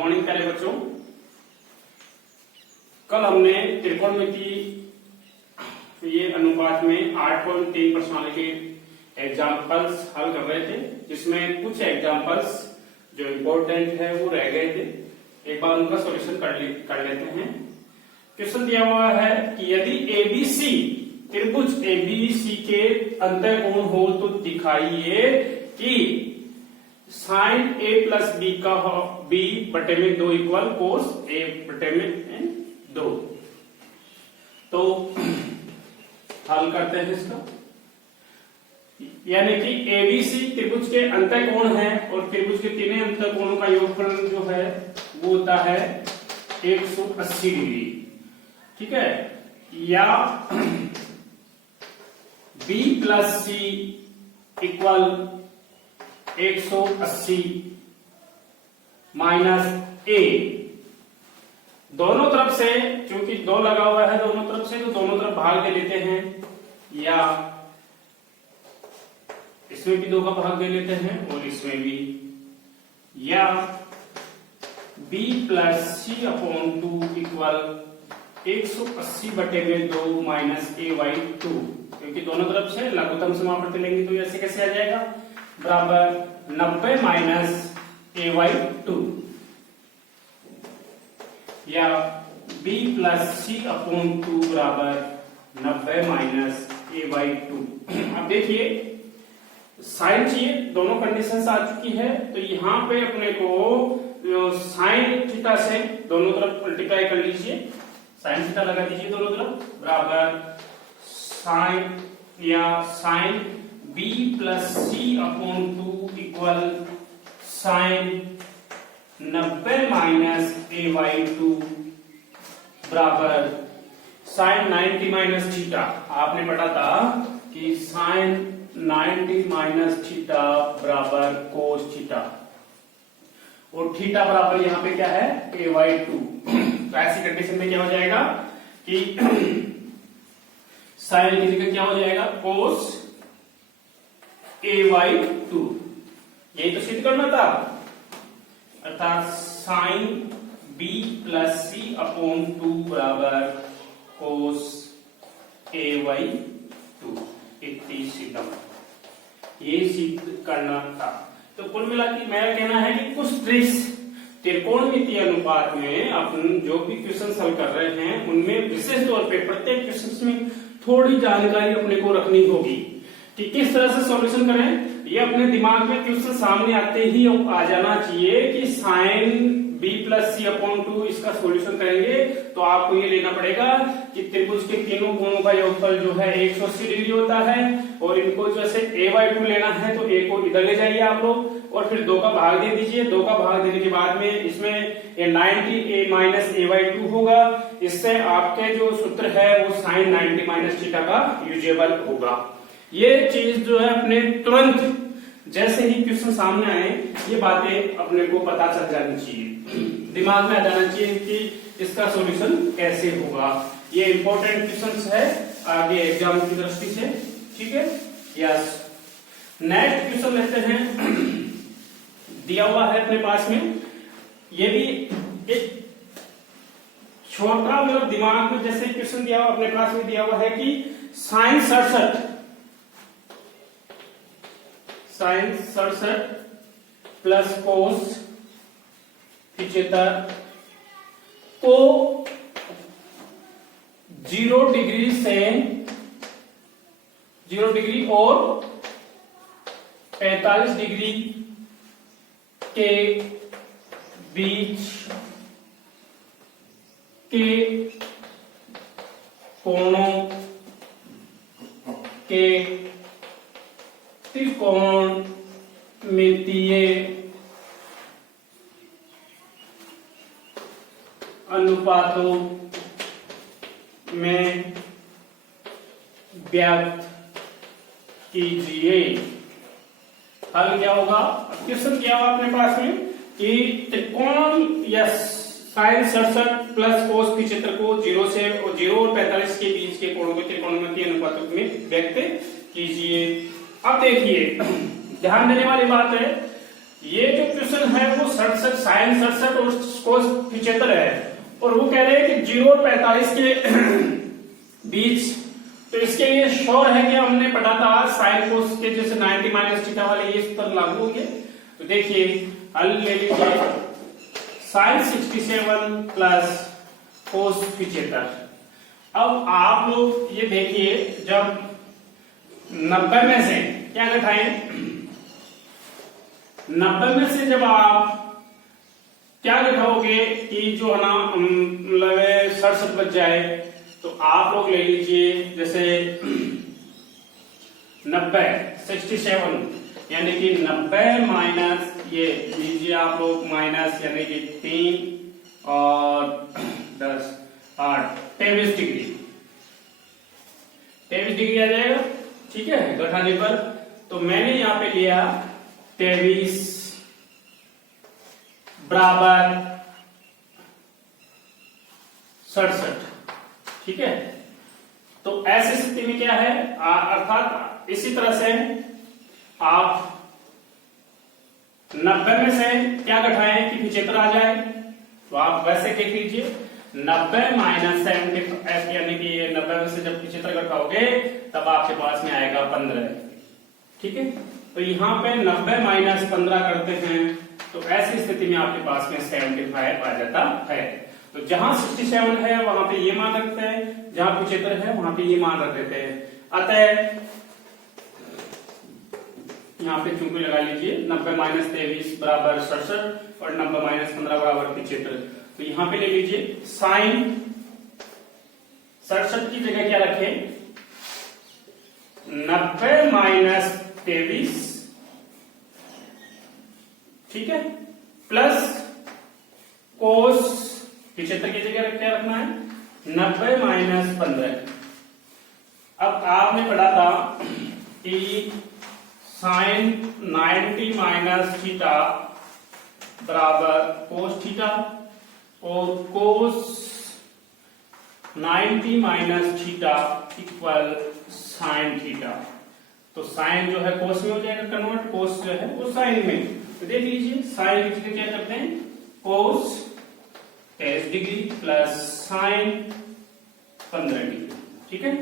Morning प्यारे बच्चों। कल हमने त्रिकोणमिति ये अनुपात में 8.3 प्रश्नावली के एग्जाम्पल्स हल कर रहे थे, जिसमें कुछ एग्जाम्पल्स जो इम्पोर्टेंट है वो रह गए थे। एक बार उनका सॉल्यूशन कर लेते हैं। क्वेश्चन दिया हुआ है कि यदि एबीसी त्रिभुज एबीसी के अंतःकोण हो तो दिखाइए कि साइन ए प्लस बी का बी बटे में 2 इक्वल कोस ए बटे में 2। तो हल करते हैं इसका, यानी कि एबीसी त्रिभुज के अंतःकोण है और त्रिभुज के तीनों अंतःकोणों का योगफल जो है वो होता है 180 डिग्री। ठीक है, या बी प्लस सी इक्वल 180 माइनस ए। दोनों तरफ से, क्योंकि 2 लगा हुआ है दोनों तरफ से, तो दोनों तरफ भाग दे लेते हैं, या इसमें भी 2 का भाग दे लेते हैं और इसमें भी, या b प्लस सी अपॉन 2 इक्वल 180 बटे में 2 माइनस ए बाई 2। क्योंकि दोनों तरफ से लघुत्तम समापत्ति लेंगे तो ऐसे कैसे आ जाएगा, बराबर 90 माइनस ए बाई 2, या b प्लस सी अपॉन 2 बराबर 90 माइनस ए बाई 2। अब देखिए साइन चाहिए, दोनों कंडीशंस आ चुकी है, तो यहां पे अपने को साइन थीटा से दोनों तरफ मल्टीप्लाई कर लीजिए, साइन थीटा लगा दीजिए दोनों तरफ, बराबर साइन या साइन b प्लस c upon 2 equal sine 90 minus a by 2 बराबर साइन 90 माइनस थीटा। आपने पढ़ा था कि साइन 90 माइनस थीटा बराबर कोस थीटा, और थीटा बराबर यहां पे क्या है, ए बाई 2। तो ऐसी कंडीशन में क्या हो जाएगा कि साइन की जगह क्या हो जाएगा, कोस ए बाई 2। यही तो सिद्ध करना था, अर्थात साइन b प्लस सी अपॉन 2 बराबर कोस ए बाई 2। इतनी सिद्ध, ये सिद्ध करना था। तो कुल मिला के मेरा कहना है कि कुछ ट्रिक्स त्रिकोणमितीय अनुपात में अपन जो भी क्वेश्चन हल कर रहे हैं उनमें विशेष तौर पे प्रत्येक क्वेश्चन में थोड़ी जानकारी अपने को रखनी होगी कि किस तरह से सॉल्यूशन करें। ये अपने दिमाग में क्वेश्चन सामने आते ही आ जाना चाहिए कि साइन b प्लस सी अपॉन 2 इसका सॉल्यूशन करेंगे तो आपको ये लेना पड़ेगा कि त्रिभुज के तीनों कोणों का योगफल जो है 180 डिग्री होता है, और इनको जैसे a बाई 2 लेना है तो a को इधर ले जाइए आप लोग और फिर 2 का भाग दे दीजिए। 2 का भाग देने के बाद में इसमें ये 90 a माइनस ए बाई 2 होगा। इससे आपके जो सूत्र है वो साइन 90 माइनस थीटा का यूजेबल होगा। ये चीज जो है अपने तुरंत जैसे ही क्वेश्चन सामने आए ये बातें अपने को पता चल जानी चाहिए, दिमाग में आ जाना चाहिए कि इसका सॉल्यूशन कैसे होगा। ये इंपॉर्टेंट क्वेश्चंस है आगे एग्जाम की दृष्टि से। ठीक है, यस। नेक्स्ट क्वेश्चन लेते हैं, दिया हुआ है अपने पास में, ये भी एक छोटा मतलब दिमाग में जैसे क्वेश्चन दिया हुआ अपने पास में दिया हुआ है कि साइन 67 प्लस कोस 75 को 0 डिग्री और 45 डिग्री के बीच के कोणों के त्रिकोणमितीय अनुपातों में व्यक्त कीजिए। हल क्या होगा, क्वेश्चन क्या होगा अपने पास में कि त्रिकोण या साइन 67 प्लस कोस 75 को 0 और 45 के बीच के कोणों के त्रिकोणमितीय अनुपातों में व्यक्त कीजिए। अब देखिए ध्यान देने वाली बात है ये जो क्वेश्चन है वो 67 साइन 67 और कोस 75 है, और वो कह रहे हैं कि 0 और 45 के बीच। तो इसके लिए श्योर है कि हमने पढ़ा था साइन कोस के जैसे 90 माइनस थीटा वाले ये सूत्र लागू होंगे। तो देखिए हल ले लीजिए, साइन 67 प्लस कोस 75। अब आप लोग ये देखिए, जब 90 में से क्या घटाएं, 90 में से जब आप क्या घटाओगे कि जो है ना मतलब 67 बच जाए, तो आप लोग ले लीजिए जैसे 90 67 यानी कि 90 माइनस ये लीजिए आप लोग माइनस यानी कि 3 और 10 8 23 डिग्री आ जाएगा। ठीक है, घटाने पर तो मैंने यहां पे लिया 23 बराबर 67। ठीक है, तो ऐसी स्थिति में क्या है, अर्थात इसी तरह से आप 90 में से क्या घटाएं कि 75 आ जाए, तो आप वैसे देख लीजिए 90 माइनस 70 यानी कि 90 में से जब 75 घटाओगे तब आपके पास में आएगा 15। ठीक है, तो यहां पे 90 माइनस 15 करते हैं, तो ऐसी स्थिति में आपके पास में 75 आ जाता है। तो जहां 67 है वहां पे ये मान रखते हैं, जहां 75 है वहां पे ये मान रख देते हैं। अतः यहाँ पे चूंकि लगा लीजिए 90 माइनस 23 बराबर 67 और 90 माइनस 15 बराबर 75। तो यहां पे ले लीजिए साइन 67 की जगह क्या रखें, 90 माइनस 23, ठीक है, प्लस कोस 75 की जगह क्या रखना है 90 माइनस 15। अब आपने पढ़ा था कि साइन 90 माइनस थीटा बराबर कोस थीटा और कोस 90 minus theta equal sine theta. तो साइन जो है कोस में हो जाएगा कन्वर्ट, कोस जो है वो साइन में। तो देख लीजिए साइन की जगह क्या करते हैं कोस 23 डिग्री प्लस साइन 15 डिग्री। ठीक है,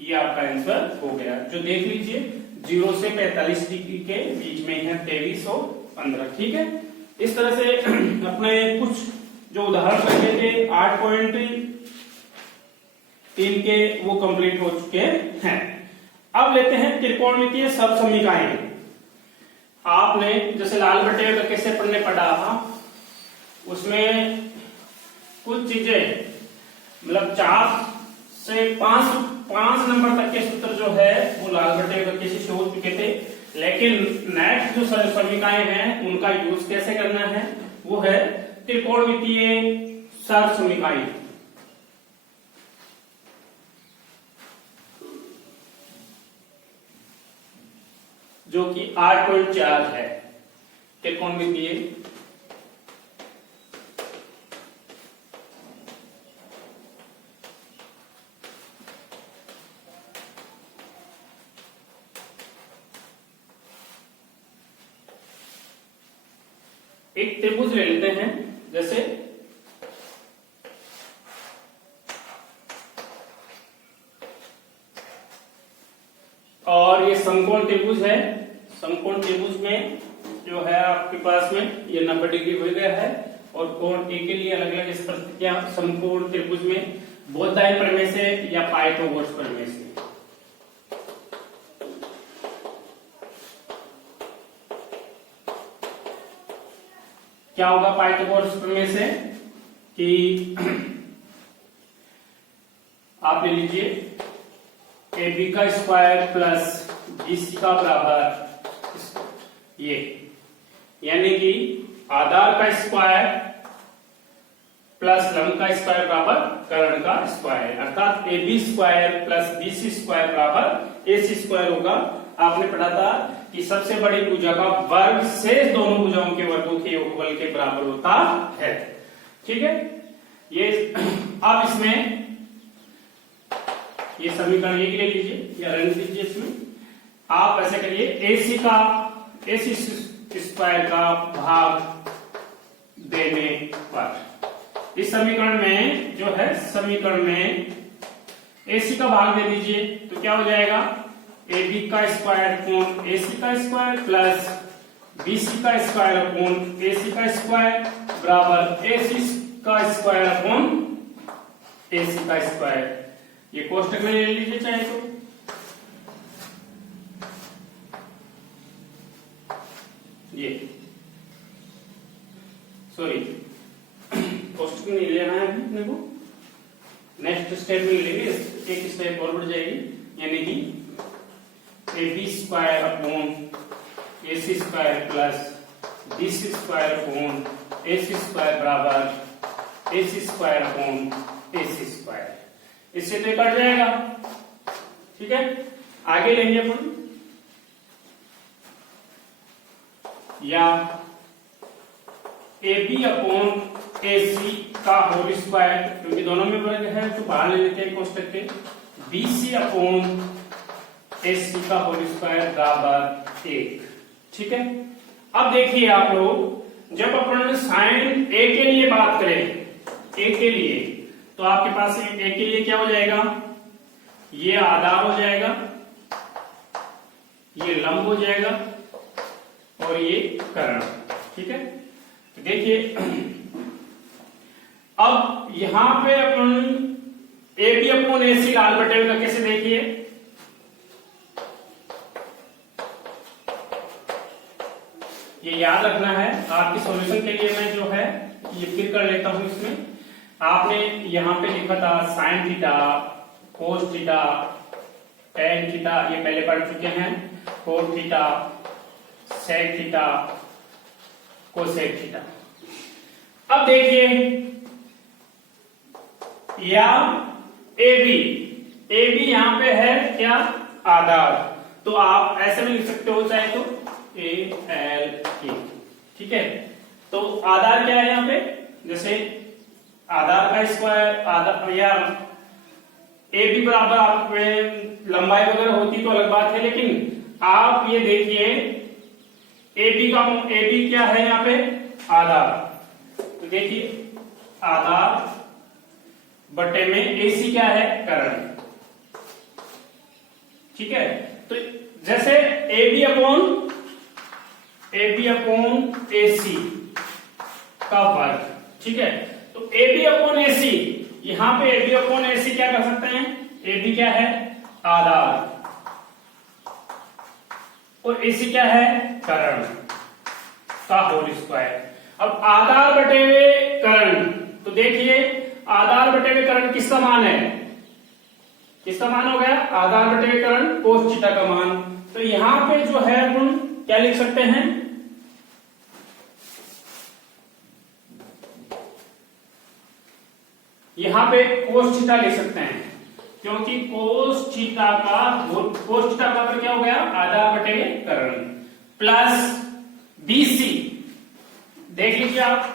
ये आपका आंसर हो गया। जो देख लीजिए 0 से 45 डिग्री के बीच में है 23 और 15। ठीक है, इस तरह से अपने कुछ जो उदाहरण करके थे 8.3 के वो कंप्लीट हो चुके हैं। अब लेते हैं त्रिकोणमितीय सर्वसमीकाएं। आपने जैसे लाल बटे का कैसे पढ़ने पड़ा था, उसमें कुछ चीजें मतलब 4 से 5 नंबर तक के सूत्र जो है वो लाल बटे का कैसे से हो चुके थे, लेकिन नेक्स्ट जो समीकाएं हैं उनका यूज कैसे करना है वो है त्रिकोणमितीय सर्वसमीकाएं। जो कि 8.4 है त्रिकोणमितीय एक त्रिभुज ले लेते हैं, जैसे और ये समकोण त्रिभुज है। समकोण त्रिभुज में जो है आपके पास में ये 90 डिग्री हो गया है और कोण ए के लिए अलग अलग इस परिस्थितियां समकोण त्रिभुज में बोधायन प्रमेय से या पाइथागोरस प्रमेय से। क्या होगा पाइथागोरस प्रमेय से कि आप ले लीजिए ए बी का स्क्वायर प्लस बी सी का बराबर ये, यानी कि आधार का स्क्वायर प्लस लंब का स्क्वायर बराबर कर्ण का स्क्वायर, अर्थात a b square plus b c square बराबर ए सी स्क्वायर होगा। आपने पढ़ा था कि सबसे बड़ी भुजा का वर्ग शेष दोनों भुजाओं के वर्गों के योगफल के बराबर होता है। ठीक है, ये अब इसमें ये समीकरण एक ले लीजिए या रन लीजिए। इसमें आप ऐसे करिए एसी स्क्वायर का भाग देने पर। इस समीकरण में जो है, समीकरण में AC का भाग दे दीजिए तो क्या हो जाएगा, AB का स्क्वायर अपॉन AC का स्क्वायर प्लस BC का स्क्वायर अपॉन AC का स्क्वायर बराबर AC का स्क्वायर अपॉन AC का स्क्वायर। ये कोष्टक में ले लीजिए चाहे तो। ये सॉरी कोष्टक में नहीं लेना है अपने को, नेक्स्ट स्टेप में लेंगे, एक स्टेप और बढ़ जाएगी, यानी कि AB square upon AC square plus BC square upon AC square बराबर AC square upon AC square. इससे तो कट जाएगा, ठीक है। आगे लेंगे अपन, या AB अपॉन AC का होल स्क्वायर, क्योंकि दोनों में वर्ग है तो बाहर ले लेते हैं कोष्टक के, BC अपॉन AC का होल स्क्वायर बराबर 1, ठीक है। अब देखिए आप लोग, जब अपन साइन A के लिए बात करें, A के लिए, तो आपके पास A के लिए क्या हो जाएगा, ये आधार हो जाएगा, ये लंब हो जाएगा और ये कर्ण, ठीक है। तो देखिए अब यहां पे अपन AB अपॉन AC लाल बटे का कैसे देखिए, ये याद रखना है आपकी सॉल्यूशन के लिए। मैं जो है ये फिर कर लेता हूं। इसमें आपने यहां पे लिखा था sine theta, cos theta, tan theta, ये पहले पढ़ चुके हैं, cot theta, sec theta, cosec theta. अब देखिए या AB यहां पे है क्या, आधार, तो आप ऐसे भी लिख सकते हो चाहे तो ALK, ठीक है। तो आधार क्या है यहाँ पे, जैसे आधार का स्क्वायर, आधार या AB बराबर आप लंबाई वगैरह होती तो अलग बात है, लेकिन आप ये देखिए AB क्या है यहाँ पे, आधार। तो देखिए आधार बटे में AC क्या है, कर्ण, ठीक है। तो जैसे AB अपॉन AC का वर्ग, ठीक है। तो AB अपॉन AC, यहां पे AB अपॉन AC क्या कर सकते हैं, AB क्या है, आधार, और AC क्या है, कर्ण का होल स्क्वायर। अब आधार बटे हुए कर्ण, तो देखिए आधार बटे हुए कर्ण किसका मान है, किसका मान हो गया, आधार बटे हुए कर्ण कोस थीटा का मान। तो यहां पे जो है अपन क्या लिख सकते हैं, यहां पे कोस थीटा लिख सकते हैं, क्योंकि कोस थीटा का बराबर क्या हो गया, आधार बटे कर्ण, प्लस BC, देख लीजिए आप,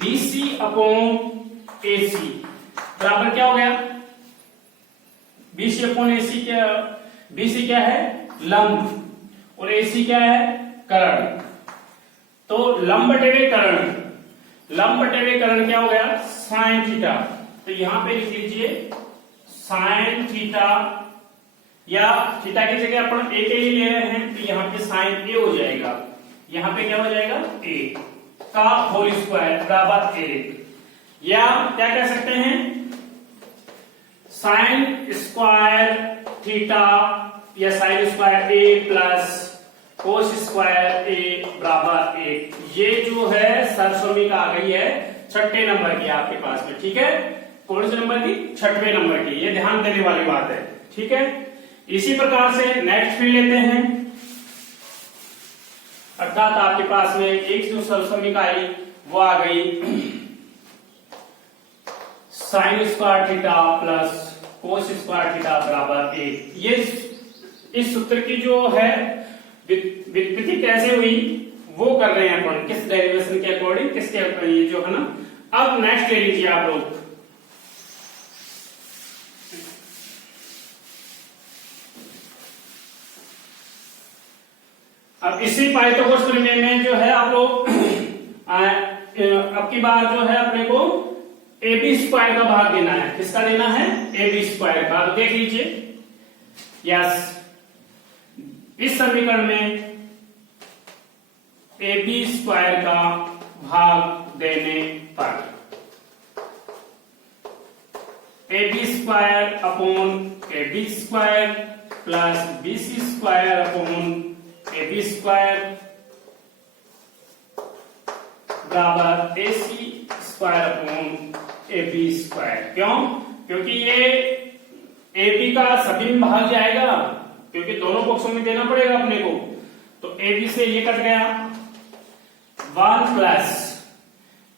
BC अपॉन AC बराबर क्या हो गया, BC अपॉन AC क्या, BC क्या है, लंब, और AC क्या है, कर्ण। तो लंब बटे कर्ण, लंब बटे कर्ण क्या हो गया, साइन थीटा। तो यहां पे लिख लीजिए साइन थीटा, या थीटा की जगह अपन A के लिए ले रहे हैं, तो यहां पे साइन A हो जाएगा, यहां पे क्या हो जाएगा, A का होल स्क्वायर बराबर 1, या क्या कह सकते हैं, साइन स्क्वायर थीटा या sine square A plus cos square A बराबर 1। ये जो है सरसोमी का आ गई है छठे नंबर की आपके पास में, ठीक है। कौन से नंबर की, छठवें नंबर की, ये ध्यान देने वाली बात है, ठीक है। इसी प्रकार से नेक्स्ट फिर लेते हैं, अर्थात आपके पास में एक जो सरसोमी का आई वो आ गई sine square theta plus cos square theta बराबर 1। ये इस सूत्र की जो है व्युत्पत्ति कैसे हुई वो कर रहे हैं अपन, किस डेरिवेशन के अकॉर्डिंग, किसके ये जो है ना। अब नेक्स्ट ले लीजिए आप लोग, अब इसी पाइथागोरस प्रमेय में जो है आप लोग अब की बार जो है अपने को AB स्क्वायर का भाग देना है। किसका देना है? AB स्क्वायर का। तो देख लीजिए, यस, इस समीकरण में AB स्क्वायर का भाग देने पर AB square upon AB square plus BC square upon AB square बराबर AC square upon AB square. क्यों? क्योंकि ये AB का सभी में भाग जाएगा, क्योंकि दोनों पक्षों में देना पड़ेगा अपने को। तो AB से ये कट गया, 1 प्लस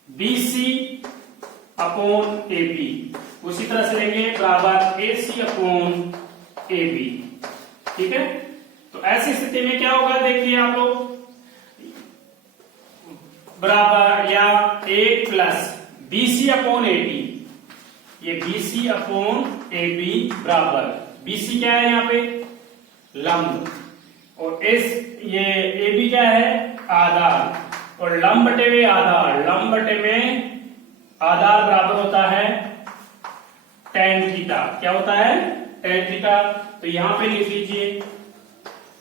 BC अपॉन AB, उसी तरह से लेंगे बराबर AC अपॉन AB। ठीक है, तो ऐसी स्थिति में क्या होगा देखिए आप लोग, बराबर या 1 प्लस BC अपॉन AB, ये BC अपॉन AB बराबर, BC क्या है यहाँ पे? लंब, और ये AB क्या है? आधार, और लंब बटे में आधार, लंब बटे में आधार बराबर होता है tan थीटा। क्या होता है? tan theta. तो यहां पे लिख लीजिए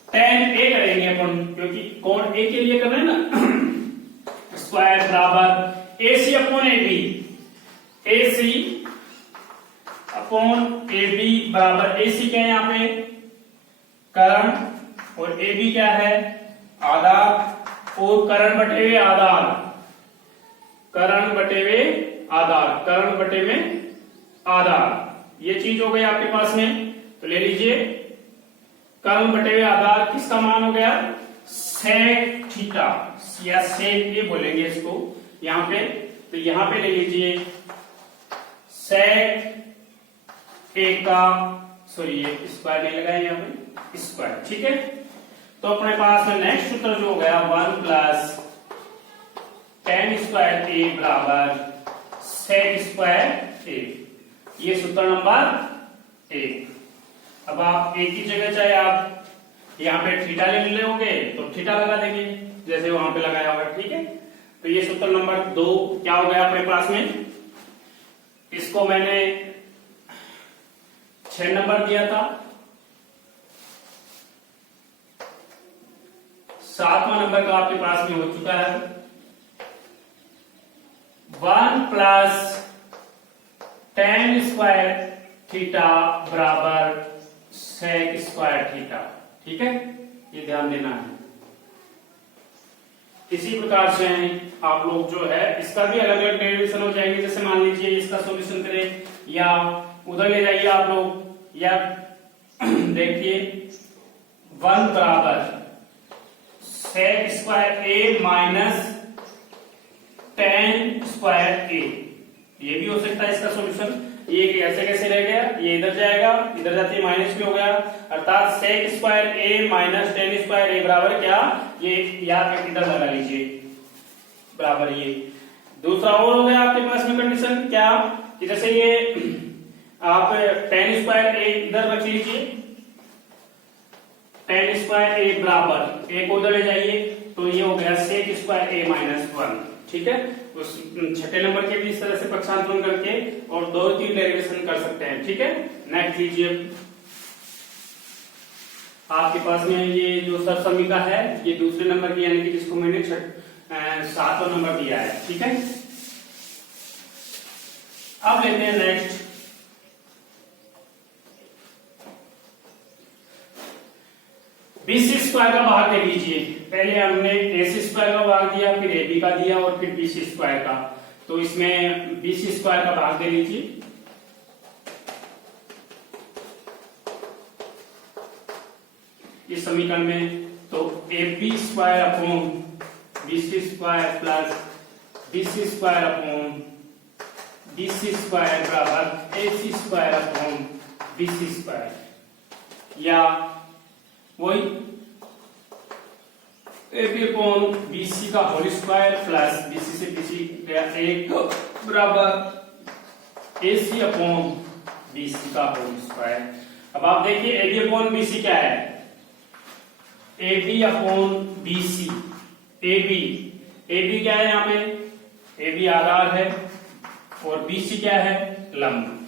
tan A करेंगे अपन, क्योंकि कोण A के लिए कर रहे हैं ना, स्क्वायर बराबर AC upon AB, AC upon AB बराबर, AC क्या है यहाँ पे? कर्ण, और AB क्या है? आधार, और कर्ण बटे में आधार, कर्ण बटे में आधार, कर्ण बटे में आधार, ये चीज हो गई आपके पास में। तो ले लीजिए कर्ण बटे में आधार, किसका मान हो गया? sec थीटा, या sec ये बोलेंगे इसको यहां पे। तो यहां पे ले लीजिए sec A का, सॉरी ये स्क्वायर नहीं लगाए यहाँ पे, स्क्वायर। ठीक है, तो अपने पास में नेक्स्ट सूत्र जो हो गया 1 प्लस tan स्क्वायर A बराबर sec स्क्वायर A, ये सूत्र नंबर 1। अब आप A की जगह चाहे आप यहाँ पे थीटा ले लोगे तो थीटा लगा देंगे जैसे वहां पे लगाया होगा। ठीक है, तो ये सूत्र नंबर 2 क्या हो गया अपने पास में? इसको मैंने 6 नंबर दिया था, 7वां नंबर का आपके पास में हो चुका है। 1 प्लस tan स्क्वायर थीटा बराबर sec स्क्वायर थीटा। ठीक है, ये ध्यान देना है। इसी प्रकार से आप लोग जो है इसका भी अलग अलग डेरिवेशन हो जाएंगे। जैसे मान लीजिए इसका सॉल्यूशन करें, या उधर ले जाइए आप लोग, या देखिए 1 बराबर sec square A minus tan square A, ये भी हो सकता है इसका सॉल्यूशन। ये ऐसे कैसे रह गया? ये इधर जाएगा, इधर जाते माइनस भी हो गया, अर्थात sec square A minus tan square A बराबर क्या? ये याद इधर लगा लीजिए बराबर। ये दूसरा और हो गया आपके पास में कंडीशन क्या? इधर से ये आप tan स्क्वायर A इधर रख लीजिए, tan स्क्वायर A बराबर A को उधर ले जाइए, तो ये हो गया sec स्क्वायर A माइनस 1। ठीक है, उस छठे नंबर के भी इस तरह से पक्षांतरण करके और 2-3 डेरिवेशन कर सकते हैं। ठीक है, नेक्स्ट लीजिए आपके पास में ये जो सरसमीका है, ये दूसरे नंबर की, यानी कि जिसको मैंने 7वां नंबर दिया है। ठीक है, अब लेते हैं नेक्स्ट BC स्क्वायर का भाग दे लीजिए। पहले हमने AC स्क्वायर का भाग दिया, फिर AB का दिया और फिर BC स्क्वायर का। तो इसमें BC स्क्वायर का भाग दे लीजिए। इस समीकरण में तो AB square upon BC square plus BC square upon BC square बराबर AC square upon BC square, या वही AB अपॉन BC का होल स्क्वायर प्लस BC से BC गया 1 बराबर AC अपॉन BC का होल स्क्वायर। अब आप देखिए AB अपॉन BC क्या है? A b upon b c. A b क्या है यहाँ पे, ए बी आधार है और बी सी क्या है, लंब।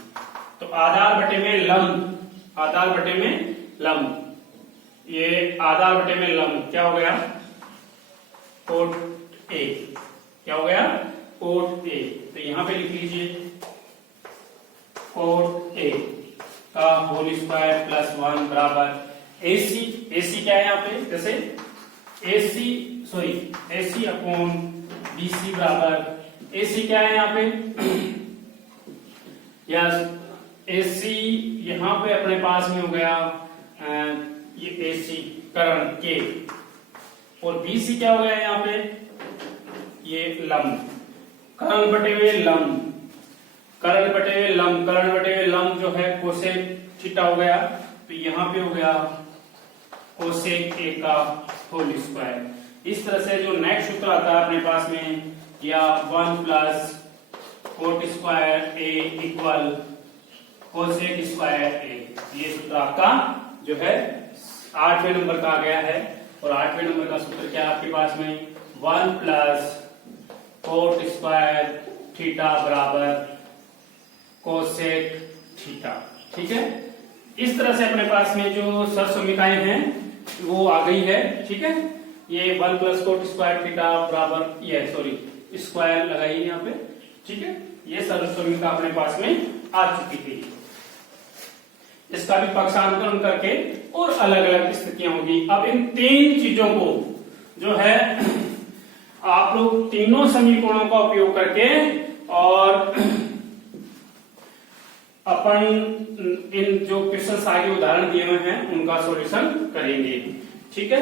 तो आधार बटे में लंब, आधार बटे में लंब, ये आधार बटे में लंब क्या हो गया, कोट ए। क्या हो गया, कोट ए। तो यहां पे लिख लीजिए कोट ए का होल स्क्वायर प्लस 1 बराबर एसी क्या है यहाँ पे, जैसे एसी अपॉन बीसी बराबर एसी क्या है यहाँ पे, यस एसी यहाँ पे अपने पास में हो गया ये एसी कर्ण के, और बीसी क्या हो गया यहाँ पे, ये लंब, कर्ण बटे हुए लंब, कर्ण बटे हुए लंब, कर्ण बटे हुए लंब जो है कोसेक थीटा हो गया। तो यहाँ पे हो गया कोसेक ए का होल स्क्वायर। इस तरह से जो नेक्स्ट सूत्र आता है अपने पास में, या 1 प्लस कोट स्क्वायर ए इक्वल कोसेक स्क्वायर ए, ये सूत्र आपका जो है 8वें नंबर का आ गया है। और 8वें नंबर का सूत्र क्या है आपके पास में, 1 प्लस कोट स्क्वायर थीटा बराबर कोसेक थीटा। ठीक है, इस तरह से अपने पास में जो सरसमीकाएं हैं वो आ गई है। ठीक है, ये 1 प्लस कोट स्क्वायर थीटा बराबर ये स्क्वायर लगाइए यहाँ पे। ठीक है, ये सरसमीका अपने पास में आ चुकी थी। इसका भी पक्षांतरण करके और अलग अलग स्थितियां होगी। अब इन 3 चीजों को जो है आप लोग तीनों समीकरणों का उपयोग करके और अपन इन जो क्वेश्चन आगे उदाहरण दिए हुए हैं उनका सॉल्यूशन करेंगे। ठीक है।